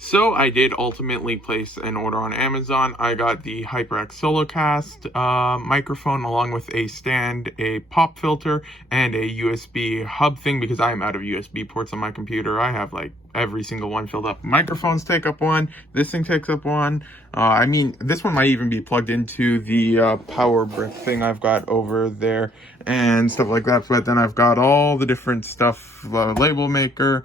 So I did ultimately place an order on Amazon. I got the HyperX Solocast microphone along with a stand, a pop filter, and a USB hub thing because I'm out of USB ports on my computer. I have like every single one filled up. Microphones take up one. This thing takes up one. I mean, this one might even be plugged into the power brick thing I've got over there and stuff like that. But then I've got all the different stuff, label maker,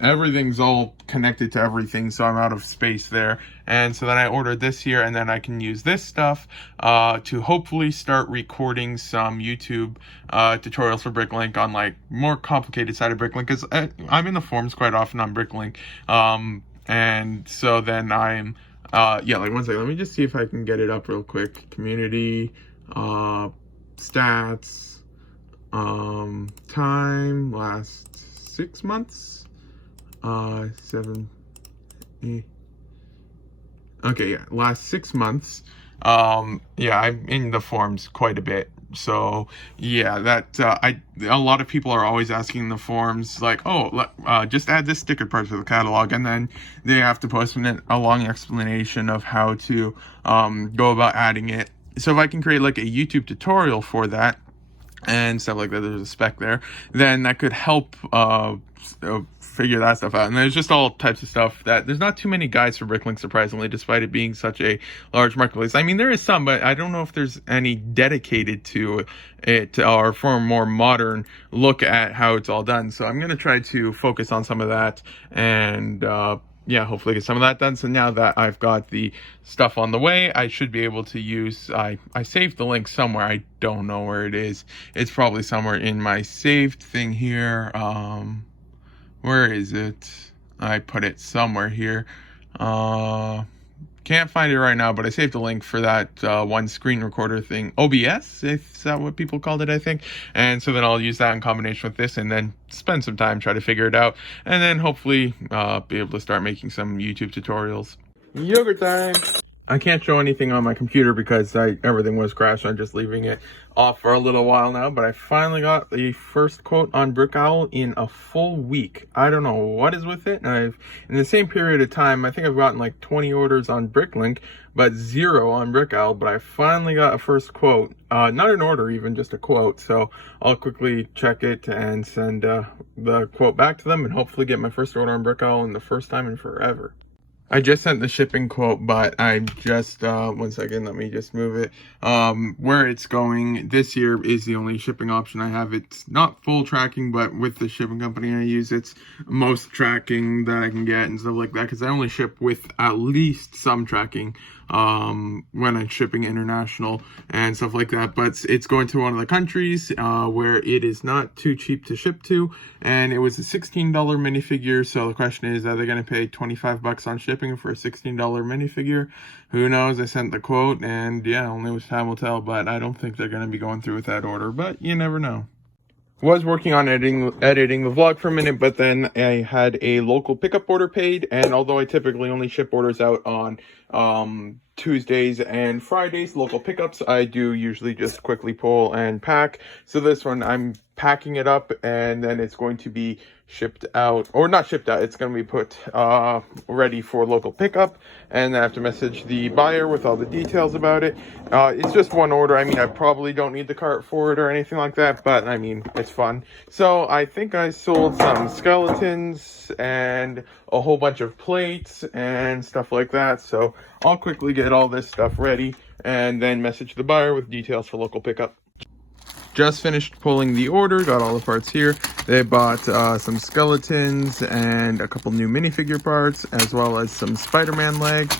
everything's all connected to everything, so I'm out of space there. And so then I ordered this here, and then I can use this stuff to hopefully start recording some YouTube tutorials for Bricklink on like more complicated side of Bricklink, because I'm in the forums quite often on Bricklink. And so then I'm yeah, like one second, let me just see if I can get it up real quick. Community, stats, time, last 6 months. 7, 8. Okay, yeah, last 6 months. Yeah, I'm in the forums quite a bit. So yeah, that a lot of people are always asking in the forums like, oh, just add this sticker part to the catalog, and then they have to post a long explanation of how to go about adding it. So if I can create like a YouTube tutorial for that and stuff like that, there's a spec there, then that could help figure that stuff out. And there's just all types of stuff that there's not too many guides for Bricklink, surprisingly, despite it being such a large marketplace. I mean, there is some, but I don't know if there's any dedicated to it or for a more modern look at how it's all done. So I'm going to try to focus on some of that and yeah, hopefully get some of that done. So now that I've got the stuff on the way, I should be able to use, I saved the link somewhere. I don't know where it is. It's probably somewhere in my saved thing here. Where is it? I put it somewhere here. Can't find it right now, but I saved a link for that one screen recorder thing. OBS, is that what people called it, I think? And so then I'll use that in combination with this and then spend some time try to figure it out. And then hopefully be able to start making some YouTube tutorials. Yogurt time! I can't show anything on my computer because everything was crashed. I'm just leaving it off for a little while now, but I finally got the first quote on Brickowl in a full week. I don't know what is with it. In the same period of time, I think I've gotten like 20 orders on Bricklink, but 0 on Brickowl. But I finally got a first quote, not an order even, just a quote. So I'll quickly check it and send the quote back to them and hopefully get my first order on Brickowl in the first time in forever. I just sent the shipping quote, but I just, one second, let me just move it. Where it's going this year is the only shipping option I have. It's not full tracking, but with the shipping company I use, it's most tracking that I can get and stuff like that, because I only ship with at least some tracking when I'm shipping international and stuff like that. But it's going to one of the countries where it is not too cheap to ship to, and it was a $16 minifigure. So the question is, are they going to pay 25 bucks on shipping for a $16 minifigure? Who knows? I sent the quote, and yeah, only time will tell, but I don't think they're going to be going through with that order, but you never know. Was working on editing the vlog for a minute, but then I had a local pickup order paid, and although I typically only ship orders out on Tuesdays and Fridays, local pickups, I do usually just quickly pull and pack. So this one, I'm packing it up, and then it's going to be shipped out, or not shipped out, it's going to be put ready for local pickup, and I have to message the buyer with all the details about it. It's just one order. I mean, I probably don't need the cart for it or anything like that, but I mean, it's fun. So I think I sold some skeletons and a whole bunch of plates and stuff like that. So I'll quickly get all this stuff ready and then message the buyer with details for local pickup. Just finished pulling the order, got all the parts here. They bought some skeletons and a couple new minifigure parts, as well as some Spider-Man legs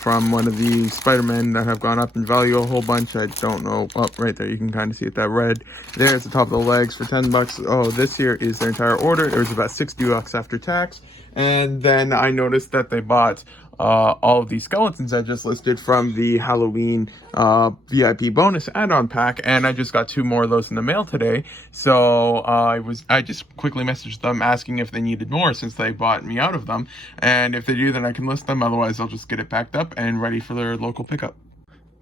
from one of the Spider-Man that have gone up in value a whole bunch. I don't know, right there, you can kind of see it, that red. There's the top of the legs for 10 bucks. Oh, this here is their entire order. It was about 60 bucks after tax. And then I noticed that they bought all of these skeletons I just listed from the Halloween VIP bonus add-on pack, and I just got 2 more of those in the mail today. So I just quickly messaged them asking if they needed more, since they bought me out of them, and if they do, then I can list them. Otherwise, I'll just get it packed up and ready for their local pickup.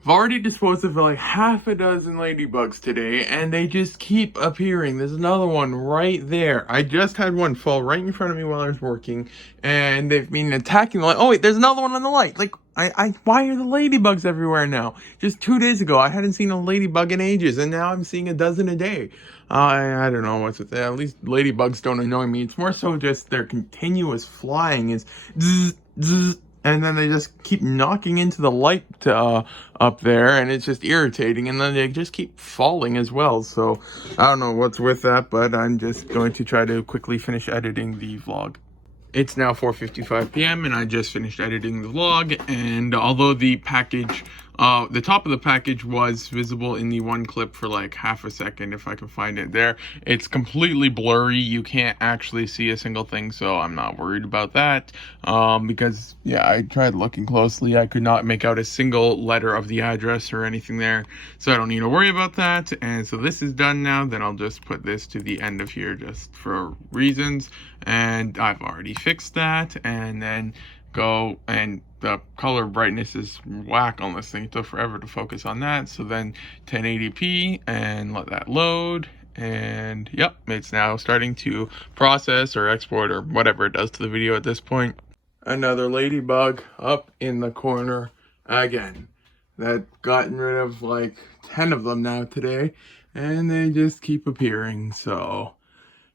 I've already disposed of like half a dozen ladybugs today, and they just keep appearing. There's another one right there. I just had one fall right in front of me while I was working, and they've been attacking the light. Oh wait, there's another one on the light. Like, why are the ladybugs everywhere now? Just 2 days ago, I hadn't seen a ladybug in ages, and now I'm seeing a dozen a day. I don't know what's with that. At least ladybugs don't annoy me. It's more so just their continuous flying is zzz, zzz, and then they just keep knocking into the light up there, and it's just irritating, and then they just keep falling as well. So I don't know what's with that, but I'm just going to try to quickly finish editing the vlog. It's now 4:55 p.m. and I just finished editing the vlog, and although the package, the top of the package was visible in the one clip for like half a second, if I can find it there, it's completely blurry. You can't actually see a single thing, so I'm not worried about that, because yeah, I tried looking closely. I could not make out a single letter of the address or anything there, so I don't need to worry about that. And so this is done now. Then I'll just put this to the end of here just for reasons, and I've already fixed that. And then go, and the color brightness is whack on this thing. It took forever to focus on that. So then 1080p, and let that load, and yep, it's now starting to process or export or whatever it does to the video at this point. Another ladybug up in the corner again. That gotten rid of like 10 of them now today, and they just keep appearing, so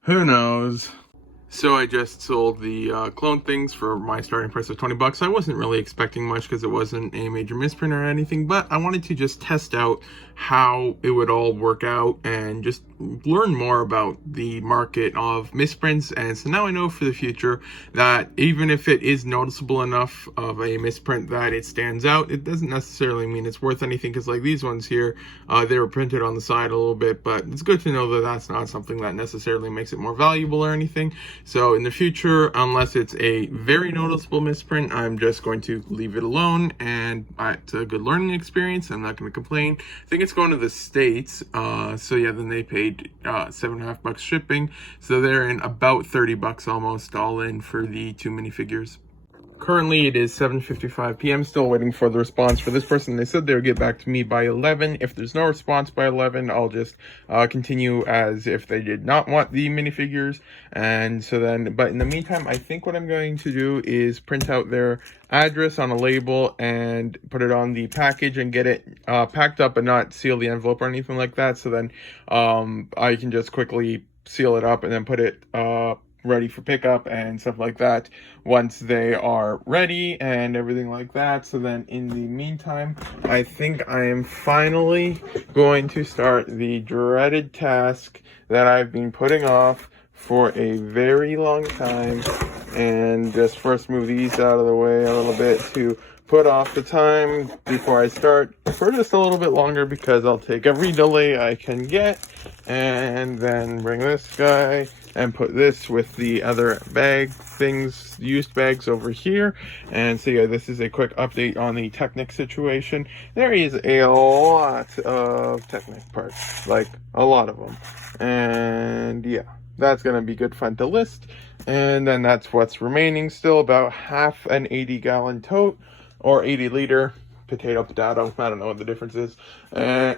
who knows. So I just sold the clone things for my starting price of $20. I wasn't really expecting much because it wasn't a major misprint or anything, but I wanted to just test out how it would all work out and just learn more about the market of misprints. And so now I know for the future that even if it is noticeable enough of a misprint that it stands out, it doesn't necessarily mean it's worth anything, because like these ones here, they were printed on the side a little bit, but it's good to know that that's not something that necessarily makes it more valuable or anything. So in the future, unless it's a very noticeable misprint, I'm just going to leave it alone, and it's a good learning experience. I'm not going to complain. I think it's going to the States, so yeah, then they paid $7.50 shipping, so they're in about $30 almost all in for the 2 minifigures. Currently, it is 7:55 p.m. Still waiting for the response for this person. They said they would get back to me by 11. If there's no response by 11, I'll just continue as if they did not want the minifigures. And so then, but in the meantime, I think what I'm going to do is print out their address on a label and put it on the package and get it packed up and not seal the envelope or anything like that. So then I can just quickly seal it up and then put it ready for pickup and stuff like that once they are ready and everything like that. So then in the meantime, I think I am finally going to start the dreaded task that I've been putting off for a very long time, and just first move these out of the way a little bit to put off the time before I start for just a little bit longer, because I'll take every delay I can get, and then bring this guy and put this with the other bag things, used bags over here. And so yeah, this is a quick update on the Technic situation. There is a lot of Technic parts, like a lot of them, and yeah, that's gonna be good fun to list. And then that's what's remaining, still about half an 80-gallon tote, or 80-liter potato, I don't know what the difference is. And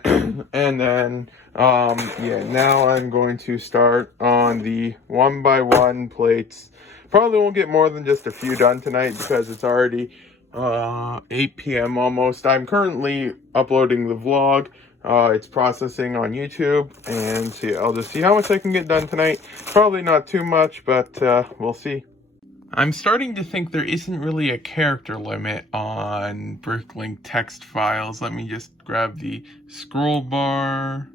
then yeah, now I'm going to start on the 1x1 plates. Probably won't get more than just a few done tonight because it's already 8 p.m. almost. I'm currently uploading the vlog. It's processing on YouTube, and so yeah, I'll just see how much I can get done tonight. Probably not too much, but we'll see. I'm starting to think there isn't really a character limit on Bricklink text files. Let me just grab the scroll bar.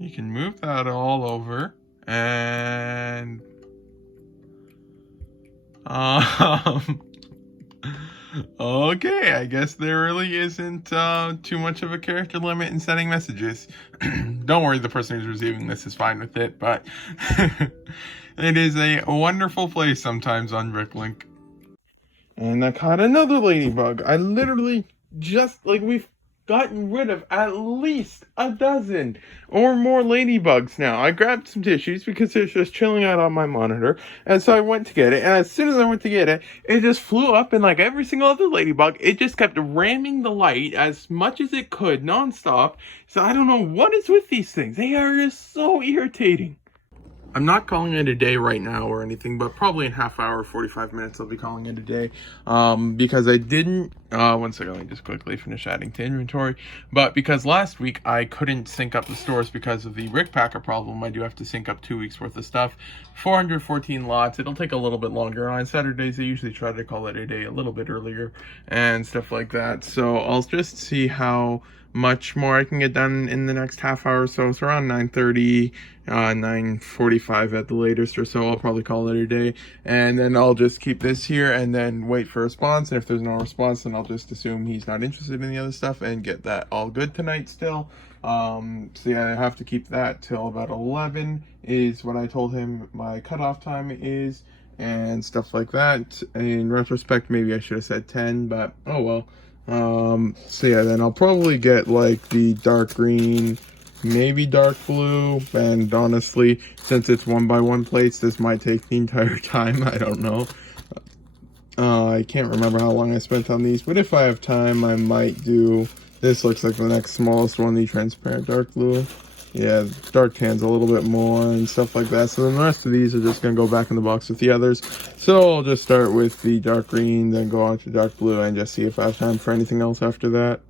You can move that all over, and okay, I guess there really isn't too much of a character limit in sending messages. Don't worry, the person who's receiving this is fine with it, but it is a wonderful place sometimes on Bricklink. And I caught another ladybug. I literally just, like, gotten rid of at least a dozen or more ladybugs now. I grabbed some tissues because it's just chilling out on my monitor, and so I went to get it, and as soon as I went to get it, it just flew up, and like every single other ladybug, it just kept ramming the light as much as it could nonstop. So I don't know what is with these things. They are just so irritating. I'm not calling it a day right now or anything, but probably in half hour, 45 minutes, I'll be calling it a day. Because I didn't, one second, let me just quickly finish adding to inventory. But because last week I couldn't sync up the stores because of the Rick Packer problem, I do have to sync up 2 weeks worth of stuff. 414 lots. It'll take a little bit longer. On Saturdays, I usually try to call it a day a little bit earlier and stuff like that. So I'll just see how much more I can get done in the next half hour or so. It's around 9:30, 9:45 at the latest or so. I'll probably call it a day, and then I'll just keep this here and then wait for a response. And if there's no response, then I'll just assume he's not interested in the other stuff and get that all good tonight still. So yeah, I have to keep that till about 11 is what I told him my cutoff time is, and stuff like that. In retrospect, maybe I should have said 10, but oh well. So yeah, then I'll probably get like the dark green, maybe dark blue, and honestly, since it's 1x1 plates, this might take the entire time. I don't know. I can't remember how long I spent on these, but if I have time, I might do, this looks like the next smallest one, the transparent dark blue. Yeah, dark tan's a little bit more and stuff like that. So then the rest of these are just going to go back in the box with the others. So I'll just start with the dark green, then go on to dark blue, and just see if I have time for anything else after that.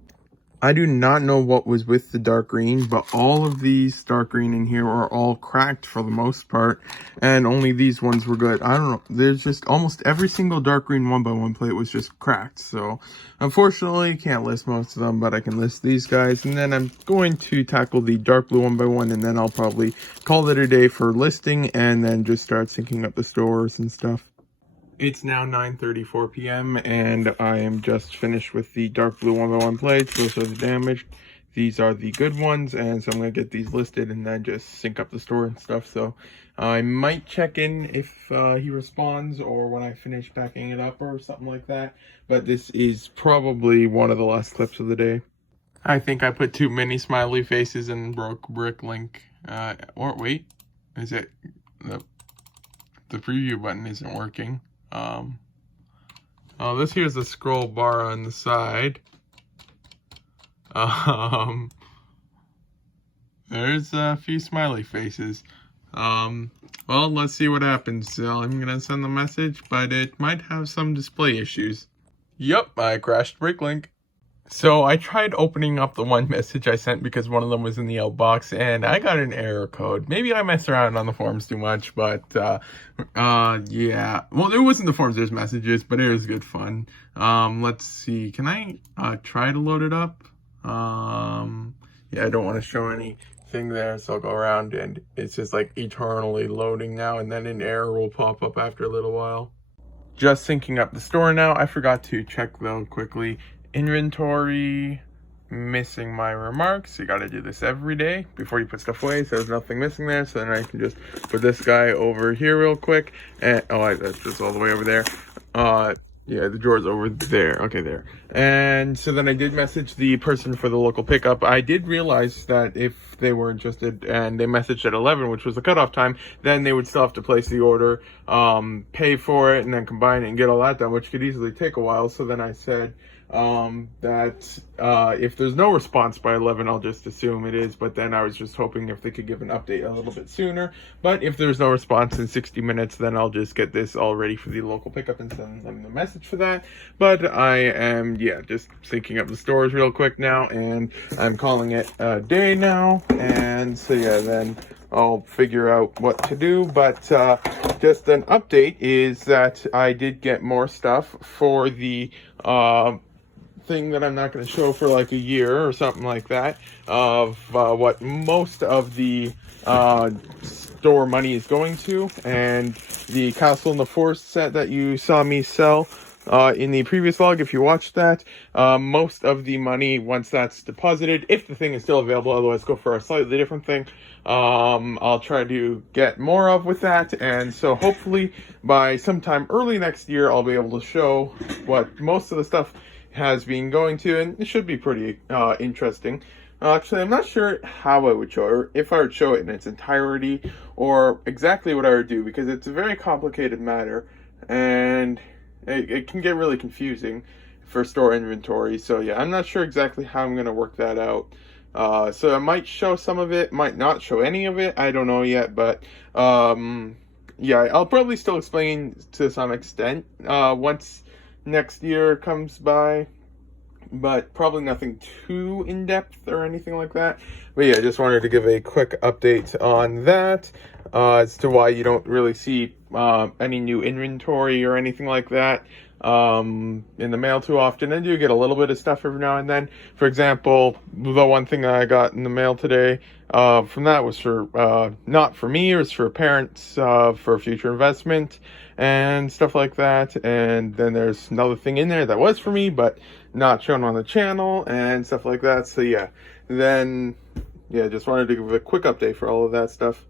I do not know what was with the dark green, but all of these dark green in here are all cracked for the most part, and only these ones were good. I don't know, there's just almost every single dark green 1x1 plate was just cracked. So unfortunately, can't list most of them, but I can list these guys, and then I'm going to tackle the dark blue 1x1, and then I'll probably call it a day for listing, and then just start syncing up the stores and stuff. It's now 9:34 p.m. and I am just finished with the dark blue 1x1 plates. Those are the damaged. These are the good ones, and so I'm going to get these listed and then just sync up the store and stuff. So I might check in if he responds or when I finish packing it up or something like that. But this is probably one of the last clips of the day. I think I put too many smiley faces and broke Bricklink. Or wait, is it... The preview button isn't working. Oh, this here's the scroll bar on the side. There's a few smiley faces. Well, let's see what happens. So I'm gonna send the message, but it might have some display issues. Yup, I crashed Bricklink. So I tried opening up the one message I sent because one of them was in the outbox, and I got an error code. Maybe I messed around on the forums too much, but yeah. Well, it wasn't the forums, there's messages, but it was good fun. Let's see. Can I try to load it up? Yeah, I don't want to show anything there, so I'll go around, and it's just like eternally loading now, and then an error will pop up after a little while. Just syncing up the store now. I forgot to check though quickly. Inventory, missing my remarks. You gotta do this every day before you put stuff away, so there's nothing missing there. So then I can just put this guy over here real quick, and that's just all the way over there. Yeah, the drawer's over there. Okay, there. And so then I did message the person for the local pickup. I did realize that if they were interested and they messaged at 11, which was the cutoff time, then they would still have to place the order, pay for it, and then combine it and get all that done, which could easily take a while. So then I said that if there's no response by 11, I'll just assume it is, but then I was just hoping if they could give an update a little bit sooner. But if there's no response in 60 minutes, then I'll just get this all ready for the local pickup and send them the message for that. But I am, yeah, just syncing up the stores real quick now, and I'm calling it a day now. And so yeah, then I'll figure out what to do. But just an update is that I did get more stuff for the thing that I'm not going to show for like a year or something like that, of what most of the store money is going to. And the Castle in the Forest set that you saw me sell in the previous vlog, if you watched that, most of the money, once that's deposited, if the thing is still available, otherwise go for a slightly different thing, I'll try to get more of with that. And so hopefully by sometime early next year, I'll be able to show what most of the stuff has been going to, and it should be pretty interesting. Actually, I'm not sure how I would show it, or if I would show it in its entirety, or exactly what I would do, because it's a very complicated matter, and it can get really confusing for store inventory. So yeah, I'm not sure exactly how I'm going to work that out. So I might show some of it, might not show any of it. I don't know yet, but yeah, I'll probably still explain to some extent once next year comes by, but probably nothing too in-depth or anything like that. But yeah, just wanted to give a quick update on that as to why you don't really see any new inventory or anything like that in the mail too often. I do get a little bit of stuff every now and then. For example, the one thing I got in the mail today from that was for not for me, it was for parents for future investment and stuff like that. And then there's another thing in there that was for me but not shown on the channel and stuff like that. So yeah, then yeah, just wanted to give a quick update for all of that stuff.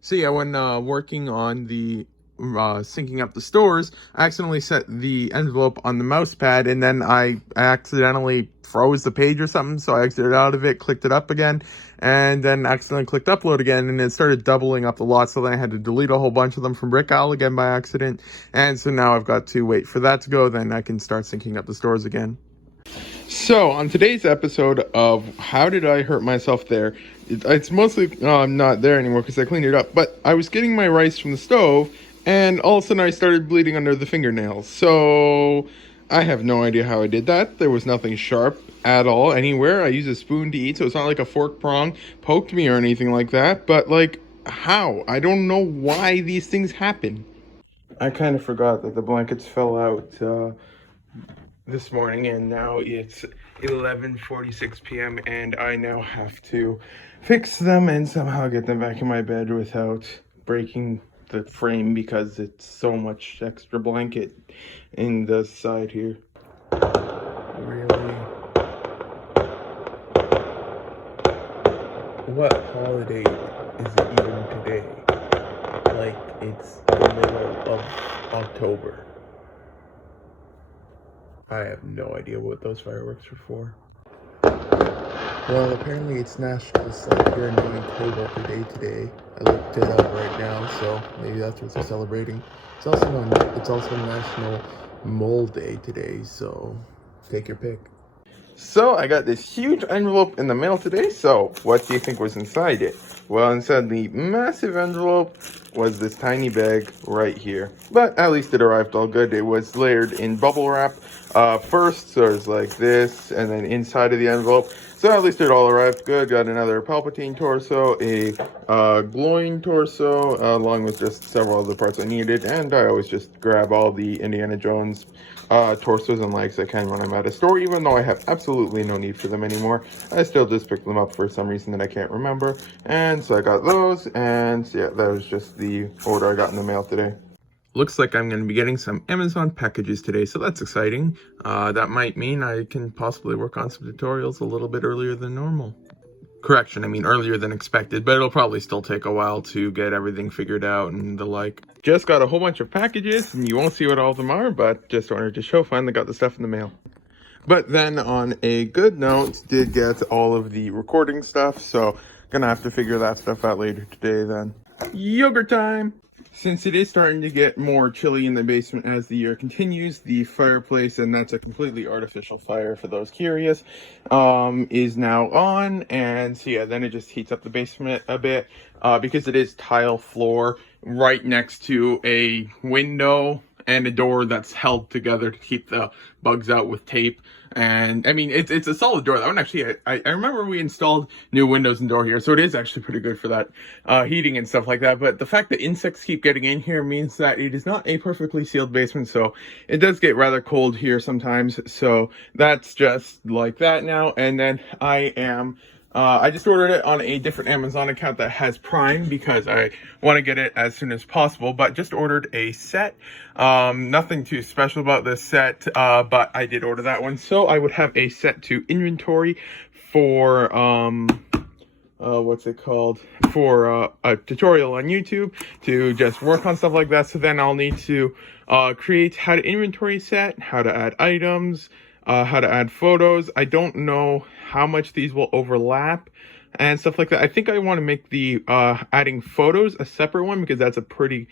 So yeah, when working on the syncing up the stores, I accidentally set the envelope on the mouse pad, and then I accidentally froze the page or something, so I exited out of it, clicked it up again, and then accidentally clicked upload again, and it started doubling up the lot, so then I had to delete a whole bunch of them from Brickowl again by accident, and so now I've got to wait for that to go, then I can start syncing up the stores again. So, on today's episode of How Did I Hurt Myself There, it's mostly not there anymore because I cleaned it up, but I was getting my rice from the stove, and all of a sudden I started bleeding under the fingernails. So, I have no idea how I did that. There was nothing sharp at all anywhere. I used a spoon to eat, so it's not like a fork prong poked me or anything like that, but like, how? I don't know why these things happen. I kind of forgot that the blankets fell out this morning, and now it's 11:46 p.m. and I now have to fix them and somehow get them back in my bed without breaking the frame because it's so much extra blanket in the side here. Really? What holiday is it even today? Like, it's the middle of October. I have no idea what those fireworks are for. Well, apparently it's National Cyber and Coworker Day today. I looked it up right now, so maybe that's what they're celebrating. It's also National Mole Day today, so take your pick. So I got this huge envelope in the mail today, so what do you think was inside it? Well, inside the massive envelope was this tiny bag right here. But at least it arrived all good. It was layered in bubble wrap first, so it's like this, and then inside of the envelope. So at least it all arrived good. Got another Palpatine torso, a glowing torso, along with just several other parts I needed. And I always just grab all the Indiana Jones torsos and legs I can when I'm at a store, even though I have absolutely no need for them anymore. I still just pick them up for some reason that I can't remember. And so I got those, and yeah, that was just the order I got in the mail today. Looks like I'm going to be getting some Amazon packages today, so that's exciting. That might mean I can possibly work on some tutorials a little bit earlier than normal. Correction, I mean earlier than expected, but it'll probably still take a while to get everything figured out and the like. Just got a whole bunch of packages, and you won't see what all of them are, but just wanted to show, finally got the stuff in the mail. But then on a good note, did get all of the recording stuff, so gonna have to figure that stuff out later today then. Yogurt time! Since it is starting to get more chilly in the basement as the year continues, the fireplace, and that's a completely artificial fire for those curious, is now on, and so yeah, then it just heats up the basement a bit, because it is tile floor right next to a window and a door that's held together to keep the bugs out with tape. And I mean, it's a solid door. That one actually, I remember we installed new windows and door here, so it is actually pretty good for that heating and stuff like that. But the fact that insects keep getting in here means that it is not a perfectly sealed basement, so it does get rather cold here sometimes. So that's just like that now. And then I just ordered it on a different Amazon account that has Prime because I want to get it as soon as possible, but just ordered a set. Nothing too special about this set, but I did order that one. So I would have a set to inventory for, what's it called? For a tutorial on YouTube to just work on stuff like that. So then I'll need to create how to inventory set, how to add items, how to add photos. I don't know how much these will overlap and stuff like that. I think I want to make the adding photos a separate one because that's a pretty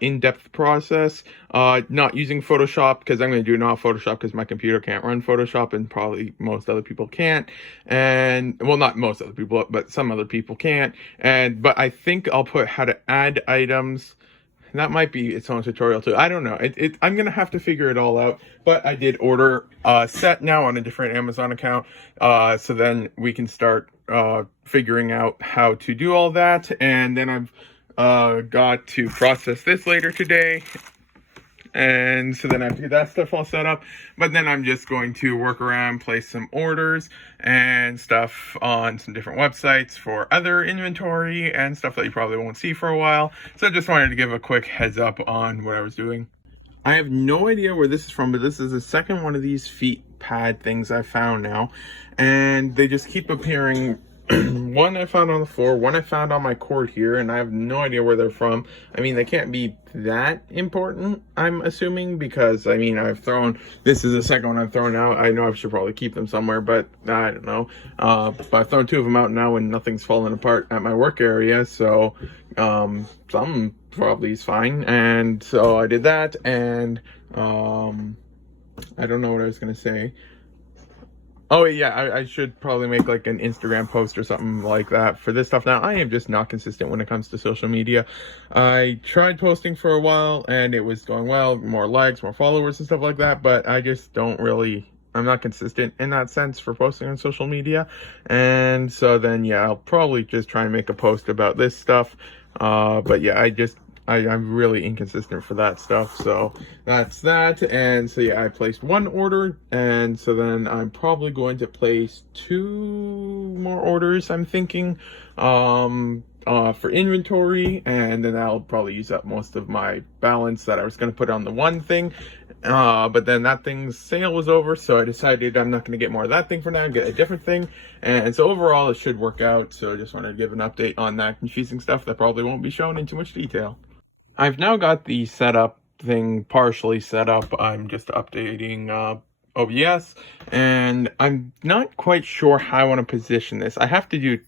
in-depth process. Not using Photoshop because I'm going to do not Photoshop because my computer can't run Photoshop and probably most other people can't. And well, not most other people, but some other people can't. But I think I'll put how to add items. That might be its own tutorial too. I don't know. I'm gonna have to figure it all out. But I did order a set now on a different Amazon account. So then we can start figuring out how to do all that. And then I've got to process this later today. And so then I have to get that stuff all set up. But then I'm just going to work around, place some orders and stuff on some different websites for other inventory and stuff that you probably won't see for a while. So I just wanted to give a quick heads up on what I was doing. I have no idea where this is from, but this is the second one of these feet pad things I found now. And they just keep appearing. One I found on the floor, one I found on my cord here, and I have no idea where they're from. I mean, they can't be that important, I'm assuming, because, I mean, this is the second one I've thrown out. I know I should probably keep them somewhere, but I don't know. But I've thrown two of them out now and nothing's fallen apart at my work area, so some probably is fine. And so I did that, and I don't know what I was going to say. Oh yeah, I should probably make like an Instagram post or something like that for this stuff. Now, I am just not consistent when it comes to social media. I tried posting for a while and it was going well, more likes, more followers and stuff like that, but I just don't really, I'm not consistent in that sense for posting on social media. And so then, yeah, I'll probably just try and make a post about this stuff. But yeah, I'm really inconsistent for that stuff, so that's that. And so yeah, I placed one order, and so then I'm probably going to place 2 more orders, I'm thinking, for inventory, and then I'll probably use up most of my balance that I was going to put on the one thing. But then that thing's sale was over, so I decided I'm not going to get more of that thing for now and get a different thing. And so overall, it should work out. So I just wanted to give an update on that confusing stuff that probably won't be shown in too much detail. I've now got the setup thing partially set up. I'm just updating OBS, and I'm not quite sure how I want to position this. I have to do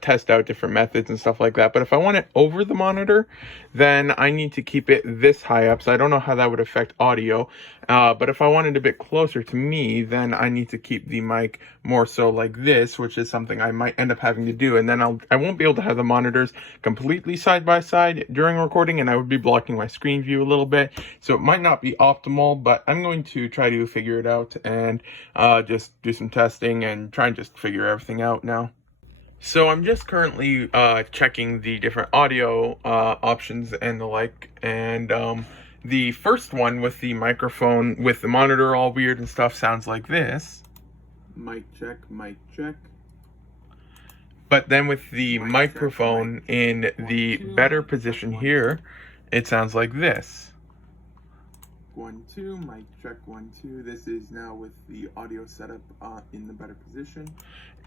test out different methods and stuff like that, but if I want it over the monitor, then I need to keep it this high up, so I don't know how that would affect audio. But if I want it a bit closer to me, then I need to keep the mic more so like this, which is something I might end up having to do. And then I won't be able to have the monitors completely side by side during recording, and I would be blocking my screen view a little bit. So it might not be optimal, but I'm going to try to figure it out and just do some testing and try and just figure everything out now. So I'm just currently checking the different audio options and the like, and the first one with the microphone, with the monitor all weird and stuff, sounds like this. Mic check, mic check. But then with the microphone in the better position here, it sounds like this. 1, 2, mic check, 1, 2. This is now with the audio setup in the better position.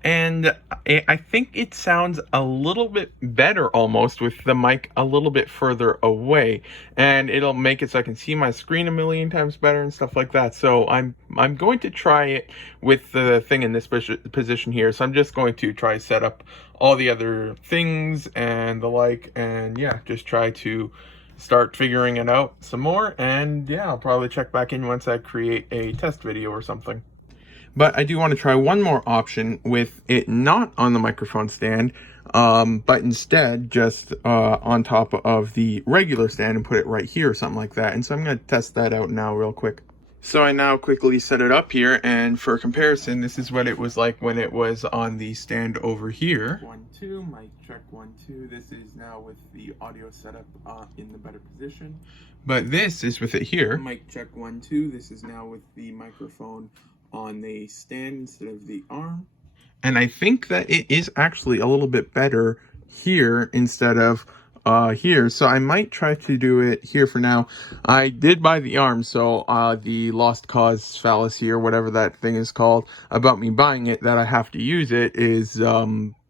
And I think it sounds a little bit better almost with the mic a little bit further away, and it'll make it so I can see my screen a million times better and stuff like that. So I'm going to try it with the thing in this position here. So I'm just going to try set up all the other things and the like, and yeah, just try to start figuring it out some more. And yeah, I'll probably check back in once I create a test video or something. But I do want to try one more option with it not on the microphone stand, but instead just on top of the regular stand and put it right here or something like that. And so I'm going to test that out now real quick. So I now quickly set it up here, and for comparison, this is what it was like when it was on the stand over here. 1, 2, mic check, 1, 2. This is now with the audio setup in the better position. But this is with it here. Mic check, 1, 2. This is now with the microphone on the stand instead of the arm. And I think that it is actually a little bit better here instead of here. So I might try to do it here for now. I did buy the arm, so the lost cause fallacy or whatever that thing is called about me buying it, that I have to use it, is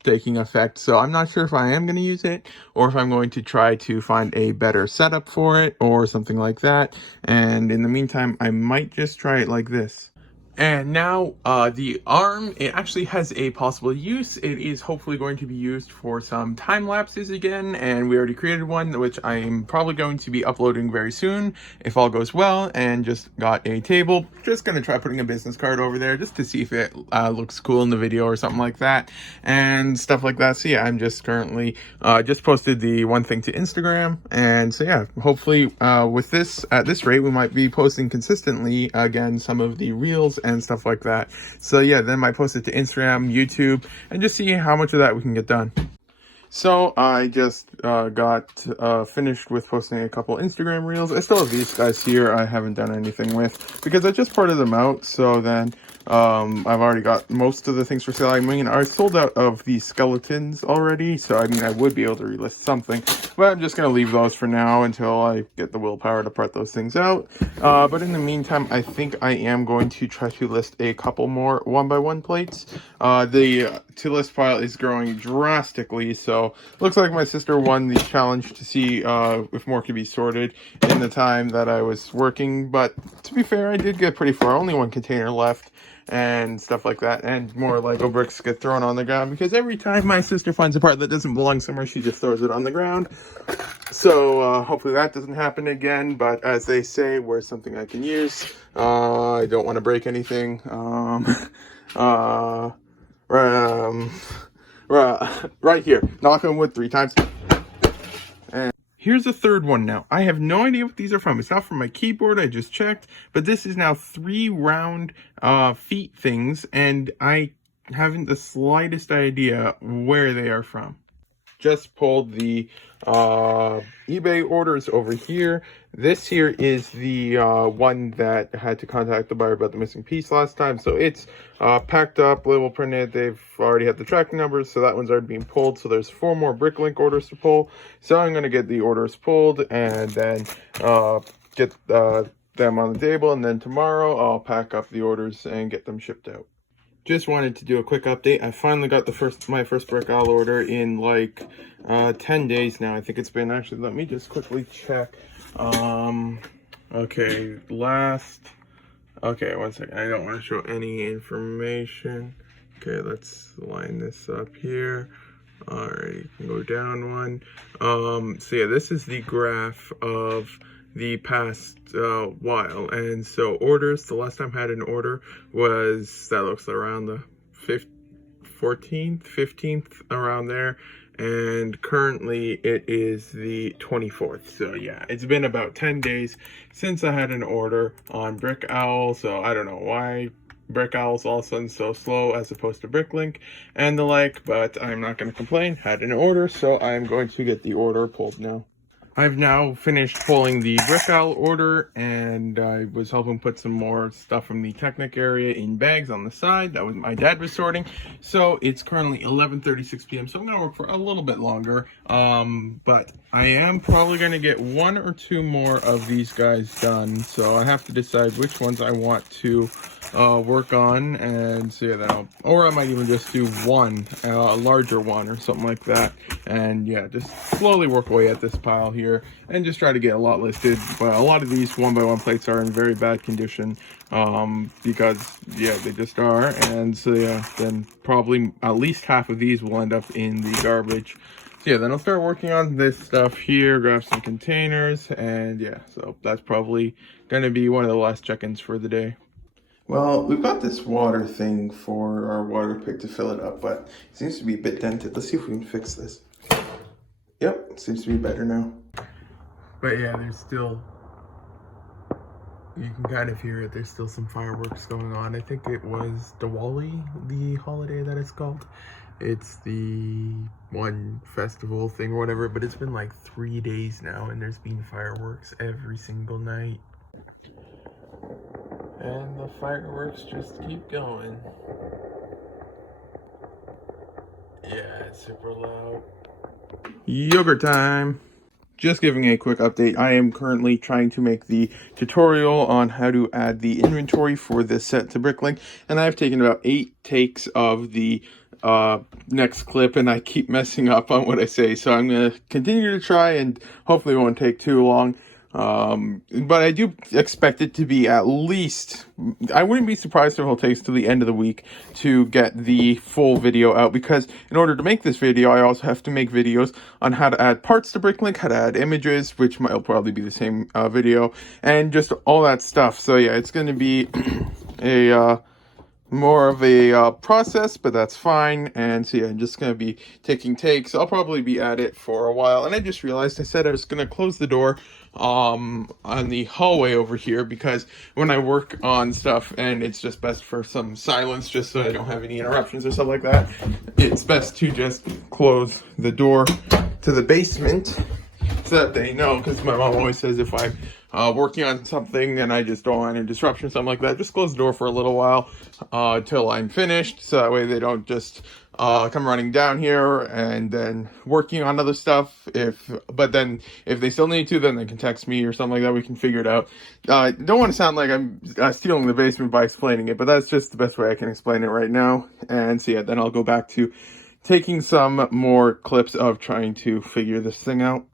taking effect. So I'm not sure if I am going to use it or if I'm going to try to find a better setup for it or something like that. And in the meantime, I might just try it like this. And now the arm, it actually has a possible use. It is hopefully going to be used for some time lapses again, and we already created one, which I am probably going to be uploading very soon, if all goes well, and just got a table. Just going to try putting a business card over there just to see if it looks cool in the video or something like that, and stuff like that. So yeah, I'm just currently, just posted the one thing to Instagram, and so yeah, hopefully with this, at this rate, we might be posting consistently again some of the reels and stuff like that. So yeah, then I post it to Instagram, YouTube, and just see how much of that we can get done. So I just got finished with posting a couple Instagram reels. I still have these guys here I haven't done anything with because I just ported them out. So then I've already got most of the things for sale. I mean, I sold out of the skeletons already, so I mean, I would be able to relist something, but I'm just going to leave those for now until I get the willpower to part those things out. But in the meantime, I think I am going to try to list a couple more 1x1 plates. The to list pile is growing drastically, so looks like my sister won the challenge to see if more could be sorted in the time that I was working. But to be fair, I did get pretty far. Only one container left and stuff like that, and more Lego bricks get thrown on the ground because every time my sister finds a part that doesn't belong somewhere, she just throws it on the ground. So hopefully that doesn't happen again, but as they say, where's something I can use? I don't want to break anything. Right here, knock on wood 3 times. And here's the third one now. I have no idea what these are from. It's not from my keyboard, I just checked, but this is now 3 round feet things, and I haven't the slightest idea where they are from. Just pulled the eBay orders over here. This here is the one that had to contact the buyer about the missing piece last time. So it's packed up, label printed. They've already had the tracking numbers, so that one's already being pulled. So there's 4 more Bricklink orders to pull. So I'm going to get the orders pulled and then get them on the table. And then tomorrow I'll pack up the orders and get them shipped out. Just wanted to do a quick update. I finally got my first Brickowl order in like 10 days now. I think it's been, actually, let me just quickly check. Okay, okay, one second. I don't want to show any information. Okay, let's line this up here. All right, you can go down one. So yeah, this is the graph of the past while, and so orders, the last time I had an order was, that looks around the 14th, 15th, around there, and currently it is the 24th. So yeah, it's been about 10 days since I had an order on Brickowl, so I don't know why Brickowl's all of a sudden so slow as opposed to Bricklink and the like, but I'm not going to complain. Had an order, so I'm going to get the order pulled now. I've now finished pulling the Brickowl order, and I was helping put some more stuff from the Technic area in bags on the side. That was my dad was sorting. So it's currently 11:36 p.m. So I'm going to work for a little bit longer. But I am probably going to get 1 or 2 more of these guys done. So I have to decide which ones I want to work on, and so yeah, then or I might even just do one, a larger one or something like that, and yeah, just slowly work away at this pile here and just try to get a lot listed. But a lot of these 1x1 plates are in very bad condition because yeah, they just are, and so yeah, then probably at least half of these will end up in the garbage. So yeah, then I'll start working on this stuff here, grab some containers, and yeah, so that's probably gonna be one of the last check-ins for the day. Well, we've got this water thing for our water pick to fill it up, but it seems to be a bit dented. Let's see if we can fix this. Yep, it seems to be better now. But yeah, there's still, you can kind of hear it, there's still some fireworks going on. I think it was Diwali, the holiday that it's called. It's the one festival thing or whatever, but it's been like 3 days now, and there's been fireworks every single night. And the fireworks just keep going. Yeah, it's super loud. Yogurt time! Just giving a quick update. I am currently trying to make the tutorial on how to add the inventory for this set to Bricklink, and I've taken about 8 takes of the next clip, and I keep messing up on what I say, so I'm going to continue to try, and hopefully it won't take too long. But I do expect it to be at least, I wouldn't be surprised if it'll take till the end of the week to get the full video out, because in order to make this video, I also have to make videos on how to add parts to Bricklink, how to add images, which might probably be the same video, and just all that stuff. So yeah, it's going to be a more of a process, but that's fine. And so yeah, I'm just going to be taking takes. I'll probably be at it for a while. And I just realized I said I was going to close the door on the hallway over here, because when I work on stuff and it's just best for some silence, just so I don't have any interruptions or stuff like that, it's best to just close the door to the basement so that they know, because my mom always says if I'm working on something and I just don't want any disruption, something like that, just close the door for a little while till I'm finished, so that way they don't just come running down here and then working on other stuff. But then if they still need to, then they can text me or something like that. We can figure it out. Don't want to sound like I'm stealing the basement by explaining it, but that's just the best way I can explain it right now. And so yeah, then I'll go back to taking some more clips of trying to figure this thing out.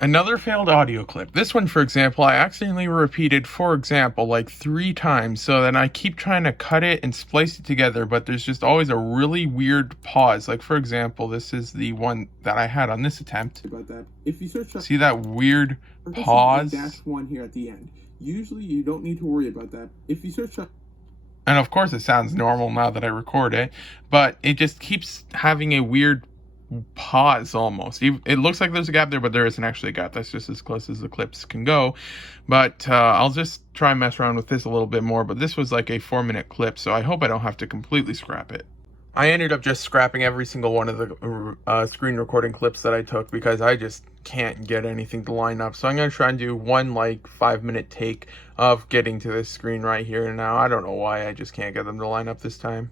Another failed audio clip. This one, for example, I accidentally repeated, for example, like 3 times. So then I keep trying to cut it and splice it together, but there's just always a really weird pause. Like, for example, this is the one that I had on this attempt. About that. If you search, see that weird pause? -1 here at the end. Usually you don't need to worry about that. If you search up, and of course it sounds normal now that I record it, but it just keeps having a weird pause almost. It looks like there's a gap there, but there isn't actually a gap. That's just as close as the clips can go. But I'll just try and mess around with this a little bit more. But this was like a 4-minute clip, so I hope I don't have to completely scrap it. I ended up just scrapping every single one of the screen recording clips that I took, because I just can't get anything to line up. So I'm going to try and do one like 5-minute take of getting to this screen right here and now. I don't know why I just can't get them to line up this time.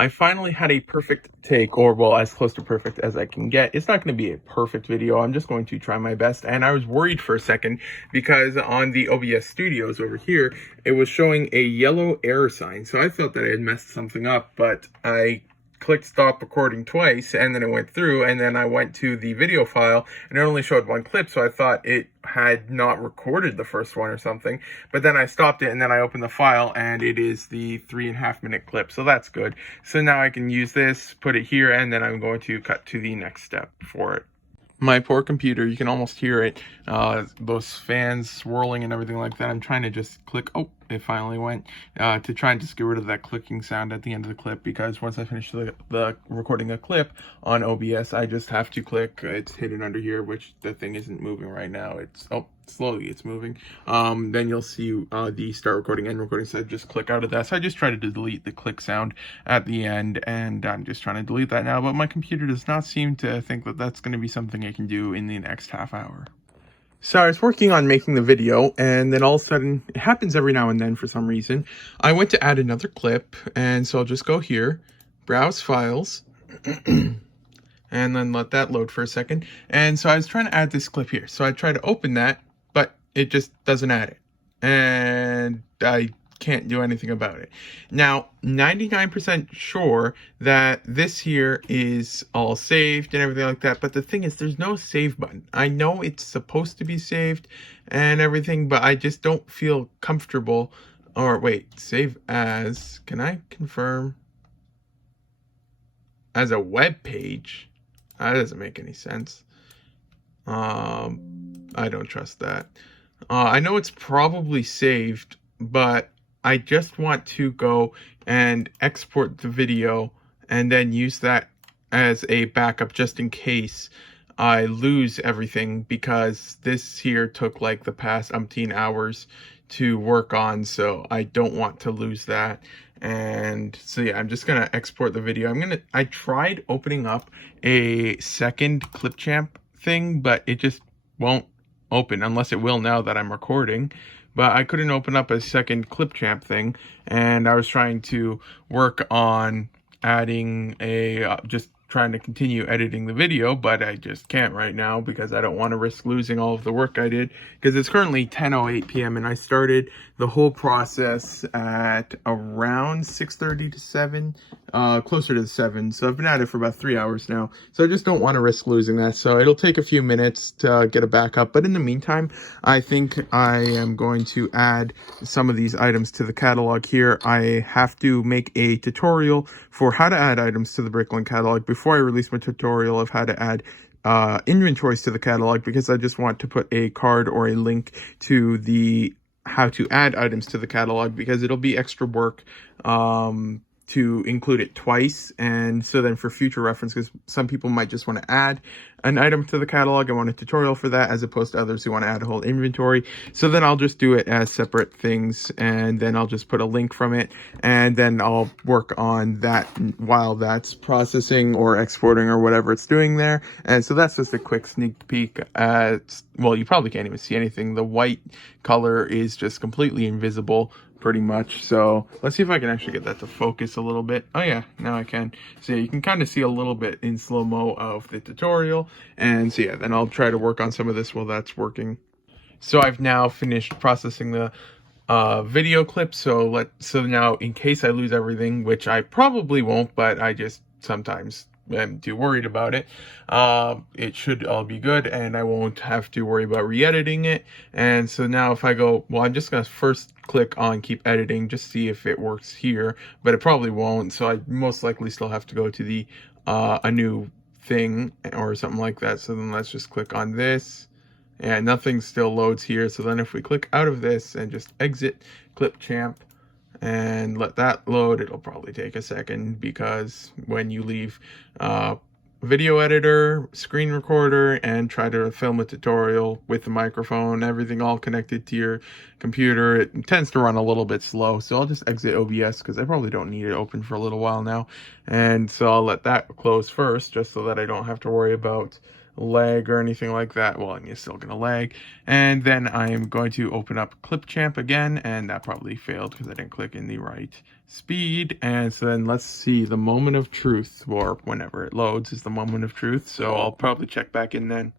I finally had a perfect take, or well, as close to perfect as I can get. It's not going to be a perfect video. I'm just going to try my best. And I was worried for a second, because on the OBS Studios over here, it was showing a yellow error sign. So I thought that I had messed something up, but I clicked stop recording twice, and then it went through, and then I went to the video file and it only showed 1 clip, so I thought it had not recorded the first one or something. But then I stopped it and then I opened the file and it is the 3.5-minute clip, so that's good. So now I can use this, put it here, and then I'm going to cut to the next step for it. My poor computer, you can almost hear it, those fans swirling and everything like that. I'm trying to just click, oh, it finally went, to try and just get rid of that clicking sound at the end of the clip, because once I finish the recording a clip on OBS, I just have to click, it's hidden under here, which the thing isn't moving right now. It's, oh, slowly it's moving. Then you'll see the start recording, end recording, so I just click out of that. So I just try to delete the click sound at the end, and I'm just trying to delete that now, but my computer does not seem to think that that's going to be something I can do in the next half hour. So I was working on making the video, and then all of a sudden, it happens every now and then for some reason, I went to add another clip, and so I'll just go here, browse files, and then let that load for a second. And so I was trying to add this clip here. So I tried to open that, but it just doesn't add it. And I can't do anything about it. Now, 99% sure that this here is all saved and everything like that, but the thing is, there's no save button. I know it's supposed to be saved and everything, but I just don't feel comfortable. Or wait, save as, can I confirm? As a web page? That doesn't make any sense. I don't trust that. I know it's probably saved, but I just want to go and export the video and then use that as a backup just in case I lose everything, because this here took like the past umpteen hours to work on, so I don't want to lose that. And so yeah, I'm just gonna export the video. I tried opening up a second Clipchamp thing, but it just won't open, unless it will now that I'm recording. But I couldn't open up a second Clipchamp thing, and I was trying to work on adding a just trying to continue editing the video, but I just can't right now because I don't want to risk losing all of the work I did, because it's currently 10:08 p.m. and I started the whole process at around 6:30 to 7, closer to 7. So I've been at it for about 3 hours now. So I just don't want to risk losing that. So it'll take a few minutes to get a backup. But in the meantime, I think I am going to add some of these items to the catalog here. I have to make a tutorial for how to add items to the Bricklink catalog. Before I release my tutorial of how to add inventories to the catalog, because I just want to put a card or a link to the how to add items to the catalog, because it'll be extra work to include it twice. And so then for future reference, because some people might just want to add an item to the catalog and want a tutorial for that, as opposed to others who want to add a whole inventory. So then I'll just do it as separate things, and then I'll just put a link from it, and then I'll work on that while that's processing or exporting or whatever it's doing there. And so that's just a quick sneak peek at, well, you probably can't even see anything. The white color is just completely invisible, pretty much. So let's see if I can actually get that to focus a little bit. Oh yeah, now I can. So you can kind of see a little bit in slow-mo of the tutorial. And so yeah, then I'll try to work on some of this while that's working. So I've now finished processing the video clip. So now, in case I lose everything, which I probably won't, but I just sometimes am too worried about it, it should all be good, and I won't have to worry about re-editing it. And so now if I go, well, I'm just gonna first click on keep editing, just see if it works here, but it probably won't. So I most likely still have to go to the a new thing or something like that. So then let's just click on this, and nothing still loads here. So then if we click out of this and just exit Clipchamp and let that load, it'll probably take a second, because when you leave video editor, screen recorder, and try to film a tutorial with the microphone, everything all connected to your computer, it tends to run a little bit slow. So I'll just exit OBS, because I probably don't need it open for a little while now. And so I'll let that close first, just so that I don't have to worry about lag or anything like that. Well, and you're still gonna lag. And then I am going to open up Clipchamp again, and that probably failed because I didn't click in the right speed. And so then let's see, the moment of truth, or whenever it loads is the moment of truth. So I'll probably check back in then.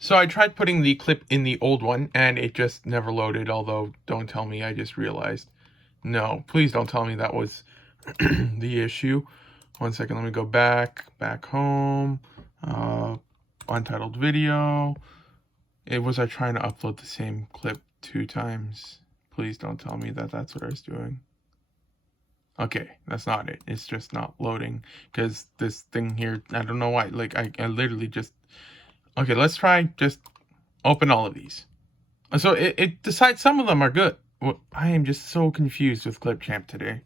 So I tried putting the clip in the old one and it just never loaded, although don't tell me I just realized. No, please don't tell me that was the issue. 1 second, let me go back home. Untitled video. Was I trying to upload the same clip 2 times? Please don't tell me that that's what I was doing. Okay, that's not it. It's just not loading, because this thing here, I don't know why. Like, I literally just... Okay, let's try just open all of these. So it decides some of them are good. Well, I am just so confused with Clipchamp today.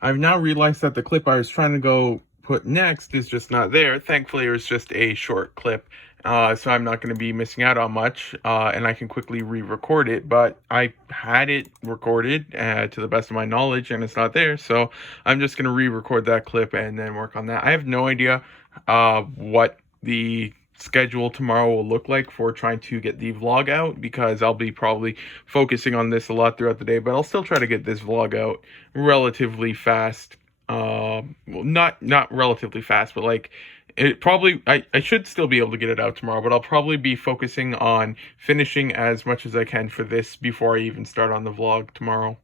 I've now realized that the clip I was trying to go put next is just not there. Thankfully, it was just a short clip, so I'm not going to be missing out on much, and I can quickly re-record it. But I had it recorded to the best of my knowledge, and it's not there, so I'm just going to re-record that clip and then work on that. I have no idea what the schedule tomorrow will look like for trying to get the vlog out, because I'll be probably focusing on this a lot throughout the day, but I'll still try to get this vlog out relatively fast. Well, not relatively fast, but like it probably, I should still be able to get it out tomorrow, but I'll probably be focusing on finishing as much as I can for this before I even start on the vlog tomorrow.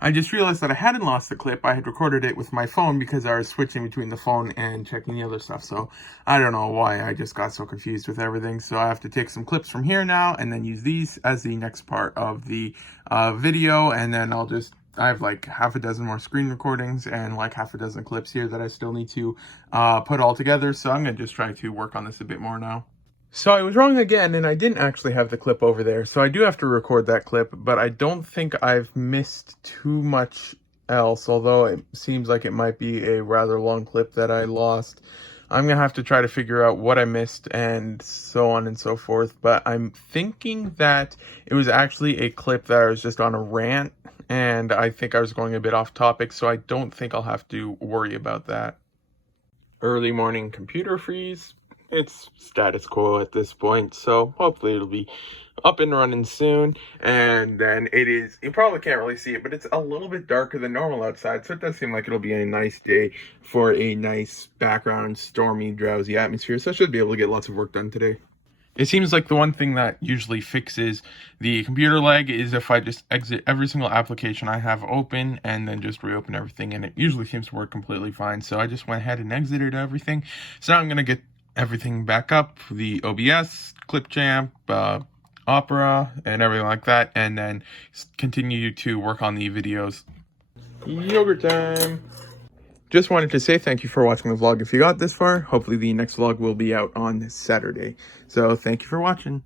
I just realized that I hadn't lost the clip. I had recorded it with my phone because I was switching between the phone and checking the other stuff. So I don't know why I just got so confused with everything. So I have to take some clips from here now and then use these as the next part of the video. And then I have like half a dozen more screen recordings and like half a dozen clips here that I still need to put all together. So I'm going to just try to work on this a bit more now. So I was wrong again, and I didn't actually have the clip over there. So I do have to record that clip, but I don't think I've missed too much else, although it seems like it might be a rather long clip that I lost. I'm going to have to try to figure out what I missed and so on and so forth. But I'm thinking that it was actually a clip that I was just on a rant, and I think I was going a bit off topic, so I don't think I'll have to worry about that. Early morning computer freeze. it's status quo at this point, so hopefully it'll be up and running soon. And then you probably can't really see it, but it's a little bit darker than normal outside, so it does seem like it'll be a nice day for a nice background, stormy, drowsy atmosphere, so I should be able to get lots of work done today. It seems like the one thing that usually fixes the computer lag is if I just exit every single application I have open and then just reopen everything, and it usually seems to work completely fine. So I just went ahead and exited everything. So now I'm going to get everything back up, the OBS, Clipchamp, Opera, and everything like that, and then continue to work on the videos. Yogurt time! Just wanted to say thank you for watching the vlog if you got this far. Hopefully the next vlog will be out on Saturday. So thank you for watching.